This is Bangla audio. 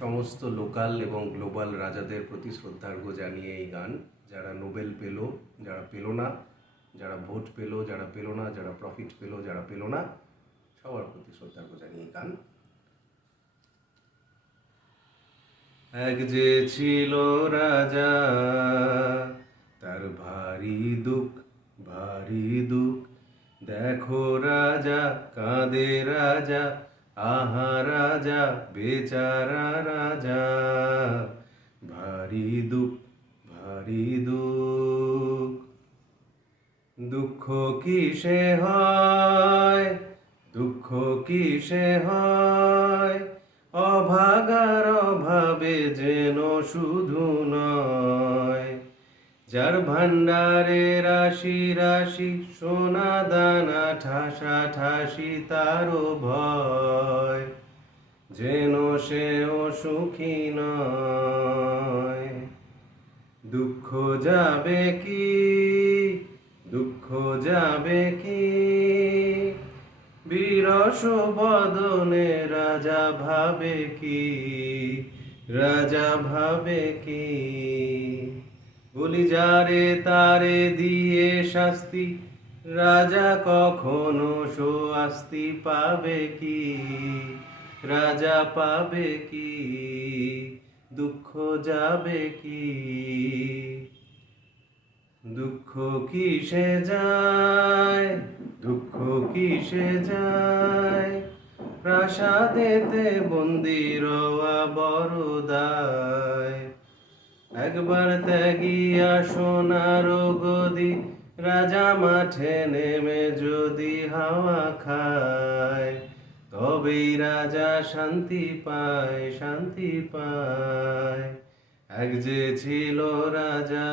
সমস্ত লোকাল এবং গ্লোবাল রাজাদের প্রতি শ্রদ্ধার্ঘ জানিয়ে এই গান। যারা নোবেল পেল, যারা পেল না, যারা ভোট পেল, যারা পেল না, যারা প্রফিট পেল, যারা পেল না, সবার প্রতি শ্রদ্ধার্ঘ জানিয়ে এই গান। এক যে ছিল রাজা, তার ভারী দুঃখ, ভারী দুঃখ। দেখো রাজা কাঁদে রাজা, আহা রাজা বেচারা রাজা। ভারী দুঃখ, ভারী দুঃখ। দুঃখ কিসে হয়, দুঃখ কিসে হয়, অভাগার অভাবে যেন শুধু নয়। যার ভাণ্ডারে রাশি রাশি সোনা দানা ঠাসা ঠাসি, তারও ভয় যেন সেও সুখী নয়। দুঃখ যাবে কি, দুঃখ যাবে কি, বিরস বদনে রাজা ভাবে কি, রাজা ভাবে কি। বলি যারে তারে দিয়ে শাস্তি, রাজা কখনো স্বস্তি পাবে কি, রাজা পাবে কি। দুঃখ যাবে কি, দুঃখ কিসে যায়, দুঃখ কিসে যায়, প্রাসাদেতে বন্দি রওয়া বড় দায়। একবার ত্যাগিয়া সোনার গদি, রাজা মাঠে নেমে যদি হাওয়া খায়, তবেই রাজা শান্তি পায়, শান্তি পায়। এক যে ছিল রাজা।